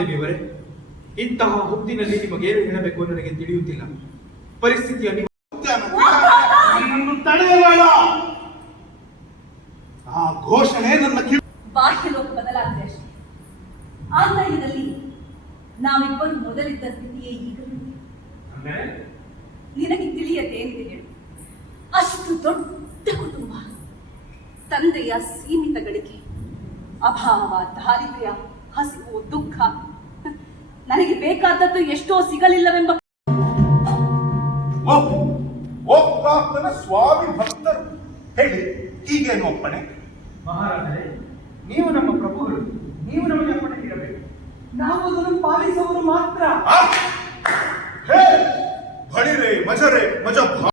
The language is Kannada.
ಮಹಾದೇವಿಯವರೇ, ಇಂತಹ ಹೊತ್ತಿನಲ್ಲಿ ನಿಮಗೇನು ಹೇಳಬೇಕು ನನಗೆ ತಿಳಿಯುತ್ತಿಲ್ಲ. ಪರಿಸ್ಥಿತಿಯ ನನ್ನನ್ನು ತಡೆಯಬೇಡ. ಆ ಘೋಷಣೆ ನನ್ನ ಬಾಹ್ಯ ಲೋಕ ಬದಲಾಗಿದೆ ಅಷ್ಟೇ. ಆಂತರ್ಯದಲ್ಲಿ ನಾವಿಬ್ಬರು ಮೊದಲಿದ್ದ ಸ್ಥಿತಿಯೇ ಈಗಲೂ ನಿನಗೆ ತಿಳಿಯದೆ ಅಂತ ಹೇಳು. ಅಷ್ಟು ದೊಡ್ಡ ಕುಟುಂಬ, ತಂದೆಯ ಸೀಮಿತ ಗಳಿಕೆ, ಅಭಾವ, ದಾರಿದ್ರ್ಯ, ಹಸಿವು, ದುಃಖ, ನನಗೆ ಬೇಕಾದದ್ದು ಎಷ್ಟೋ ಸಿಗಲಿಲ್ಲವೆಂಬ ಒಬ್ಬಾತನ ಸ್ವಾಮಿ ಭಕ್ತರು. ಹೇಳಿ, ಈಗೇನು ಒಪ್ಪಣೆ? ಮಹಾರಾಜರೇ, ನೀವು ನಮ್ಮ ಪ್ರಭುಗಳು, ನೀವು ನಮಗೆ ಅಪ್ಪಣೆ ನೀಡಬೇಕು. ನಾವು ಅದನ್ನು ಪಾಲಿಸುವವರು ಮಾತ್ರ. ಬಳಿರೆ ಮಜರೆ ಮಜ